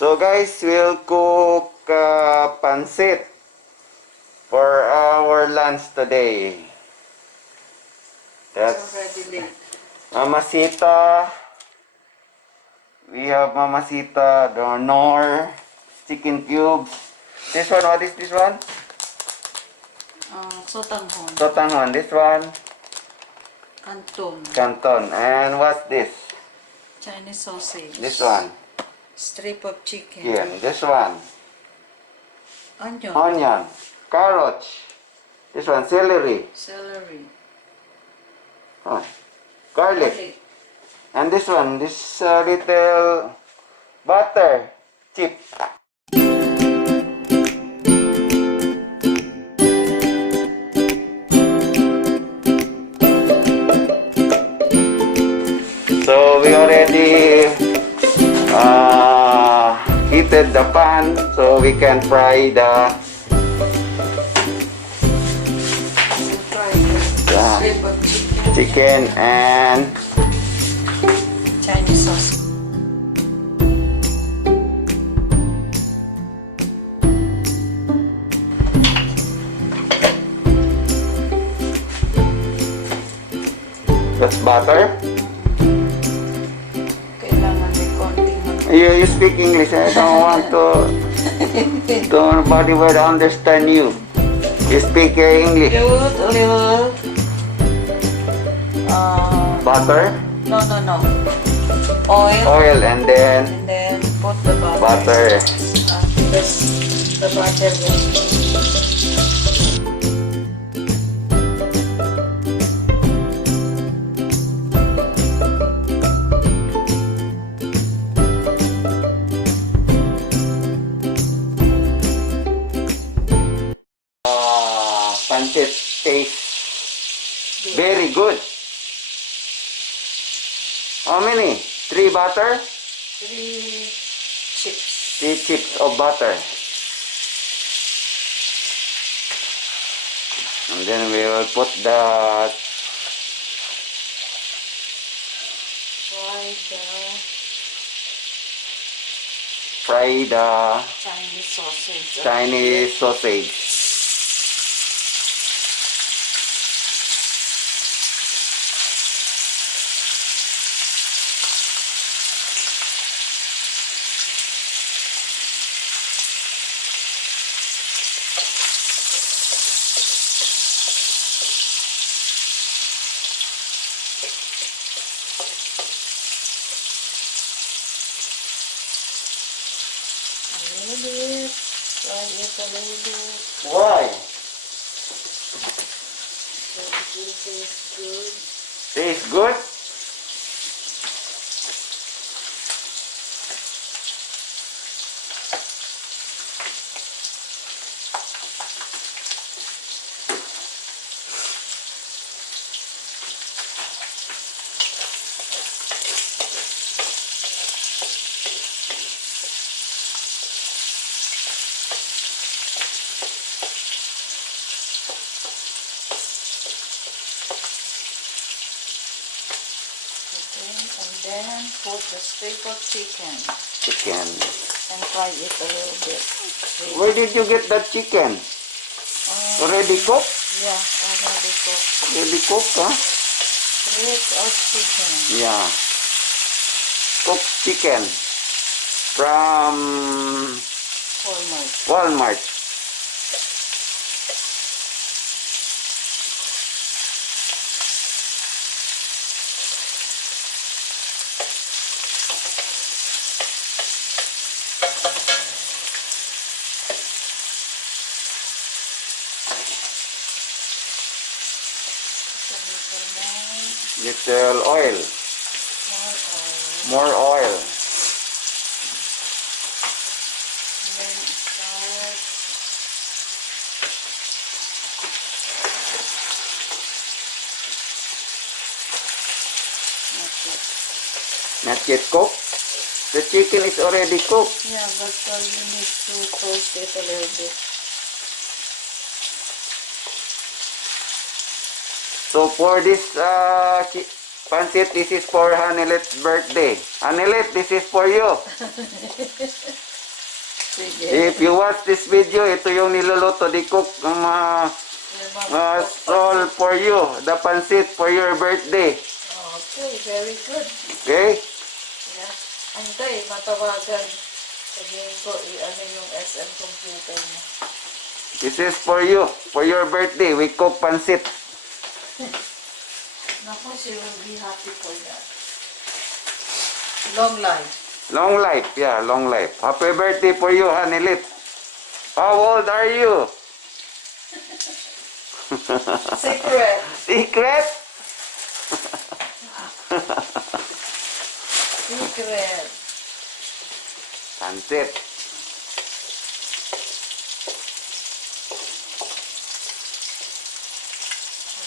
So guys, we'll cook pancit for our lunch today. It's already late. Mamasita. We have mamasita, the nor, chicken cubes. This one, what is this one? Sotanghon. Sotanghon. This one? Canton. Canton. And what's this? Chinese sausage. This one? Strip of chicken. Chicken. This one? Onion. Onion. Carrots. This one, celery. Celery. Oh. Garlic. And this one, this little butter chip. So we already heated the pan so we can fry the Strip of chicken and Chinese sauce. that's butter. Kailangan may konting You speak English. I don't want to nobody will understand you. You speak English. Put a little Butter, no. Oil. oil, and then And then put the butter. butter. The butter will Pancit tastes very good. How many? 3 butter? 3 chips. 3 chips of butter. And then we will put the Fry the fry the Chinese sausage. Chinese sausage. A little bit. Fry it a little bit. Why? So it will taste good. Tastes good? And then put the strip of chicken Chicken. and fry it a little bit. Where did you get that chicken? Already cooked? Yeah, already cooked. Already cooked, huh? Strip of chicken. Yeah. Cooked chicken from Almost. Walmart. Little oil. More oil. More oil. And then start. Not yet cooked. The chicken is already cooked. Yeah, but you need to toast it a little bit. So for this Pansit, this is for Hanilet's birthday. Hanilet, this is for you. Sige. If you watch this video, ito yung niluluto di cook ng all for you. The pancit for your birthday. Okay, very good. Okay? Yeah. Antay, matawagan. Sabihin ko, ano yung SM computer mo. This is for you. For your birthday, we cook pancit. Naku, she will be happy for that. Long life. Long life. Yeah, long life. Happy birthday for you, Hanilit. How old are you? Secret. Secret? Secret. Pancit.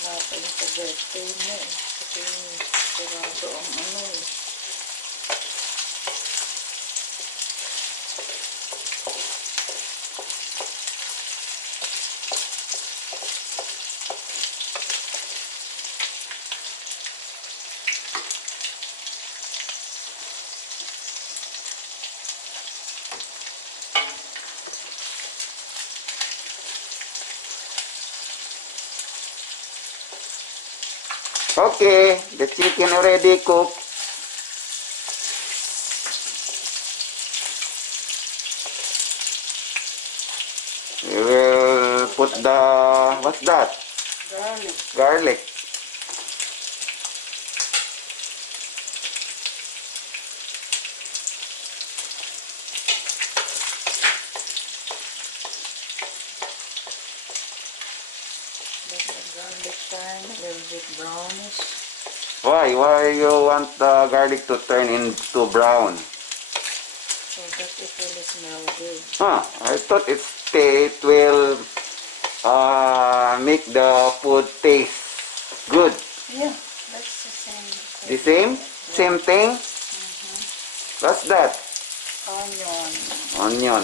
Wala pa yung sa birthday mo eh. Kasi sarado ang ano eh. Okay, the chicken already cooked. We will put the, what's that? Garlic. Garlic. Let the garlic turn a little bit brownish. Why? Why you want the garlic to turn into brown? So that it will smell good. Huh, I thought it will make the food taste good. Yeah, that's the same. The same? Same thing? What's that? Onion. Onion.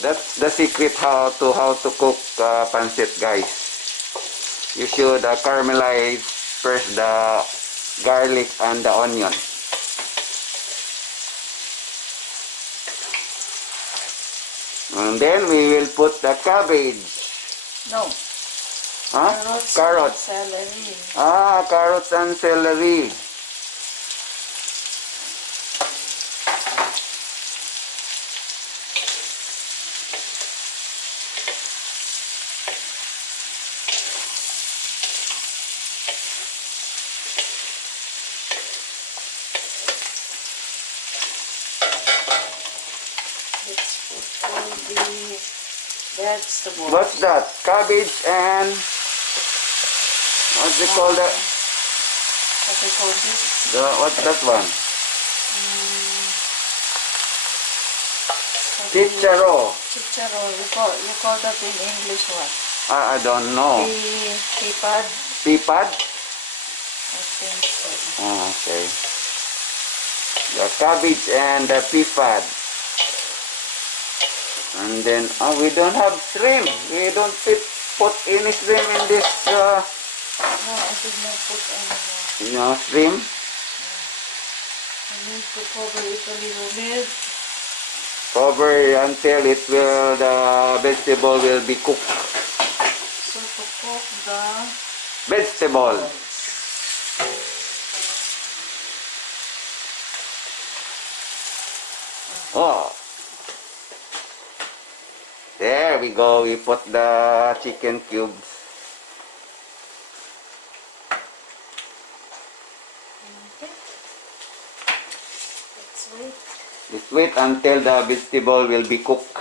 That's the secret how to cook pancit, guys. You should caramelize first the garlic and the onion. And then we will put the cabbage. No. Huh? Carrots. Carrots. And celery. Ah, carrots and celery. Let's put all the vegetables. What's that? Cabbage and what's it called? That? What they call this? What's that one? Chicharo. Chicharo. You call that in English what? I don't know. Pipad. Sipad? I think so. Oh, okay. The cabbage and the pea pad. And then, we don't have shrimp. We don't put any shrimp in this, No, I did not put any more. shrimp. I need to cover it a little bit. Cover until the vegetable will be cooked. So to cook the Vegetable. Oh. There we go. We put the chicken cubes. Okay. Let's wait. Just wait until the vegetable will be cooked.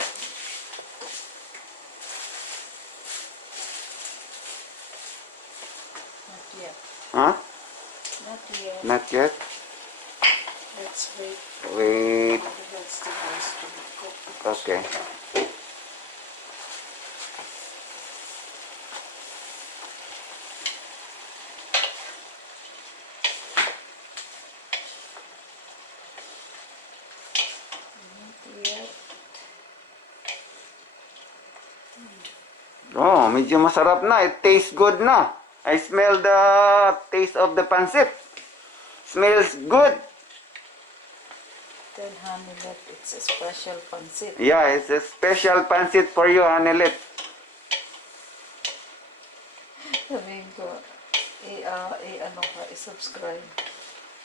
Not yet. Huh? Not yet. Not yet? Let's wait Wait. for the vegetables to be cooked. Okay. Not yet. Oh, medyo masarap na. It tastes good na. I smell the taste of the pancit. Smells good. Tell honey that it's a special pancit. Yeah, it's a special pancit for you, Hanelet. Sabihin ko, ano ka, i-subscribe.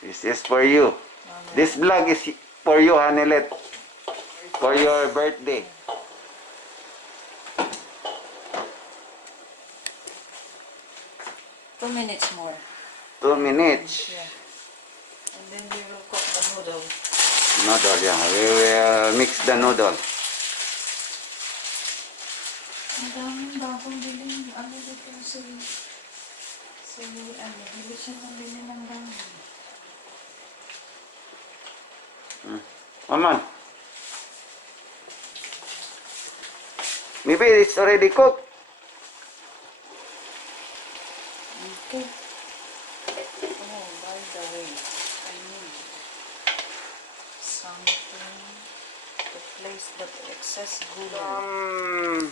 This is for you. Mamaya. This vlog is for you, Hanelet. For your birthday. 2 minutes more. 2 minutes. Yeah. And then we will cook the noodle. Noodle, yeah. We will mix the noodle. Ang daming bagong bilhin. Ano dito bili siya ng bili ng dami. Come on. Maybe it's already cooked. Okay. Oh, by the way, I need something to place the excess gulay.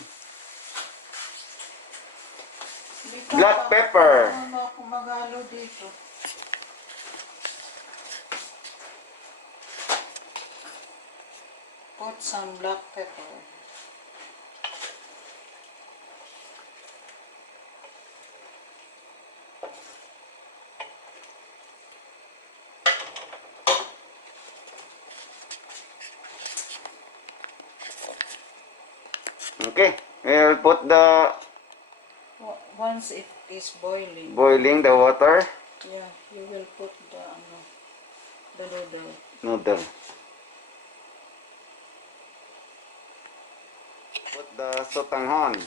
Black pepper. Ano ako magalo dito? Put some black pepper. Okay. We'll put the Once it is boiling, boiling the water. yeah, you will put the noodle. Noodle. Put the sotanghon.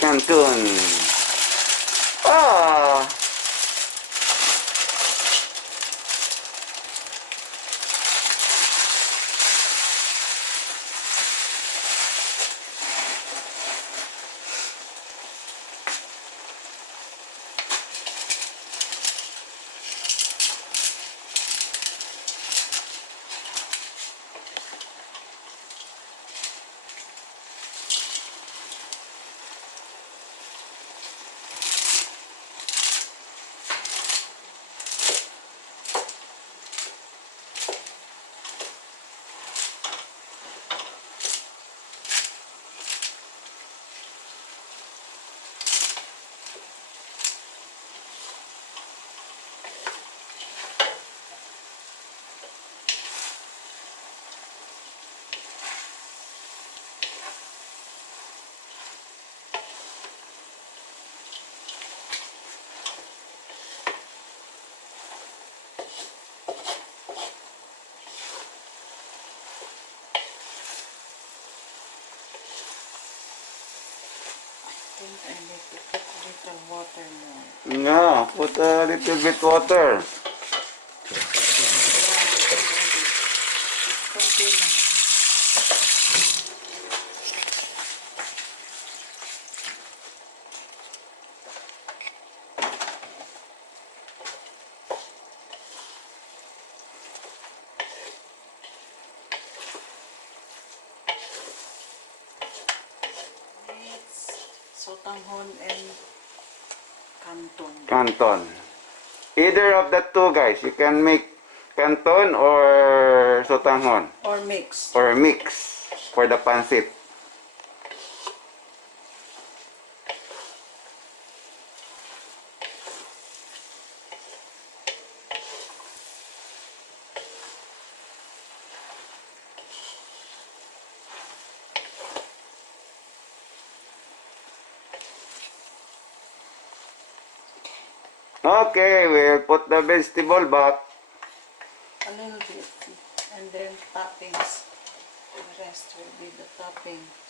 Canton. Ah. I think I need to put a little water more. Yeah, put a little bit water. Konti lang. Sotanghon and Canton. Canton. Either of the two, guys. You can make Canton or sotanghon. Or mix. Or mix for the pancit. Okay, we'll put the vegetable back. A little bit. And then toppings. The rest will be the toppings.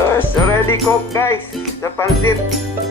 So it's already cooked, guys. The pancit.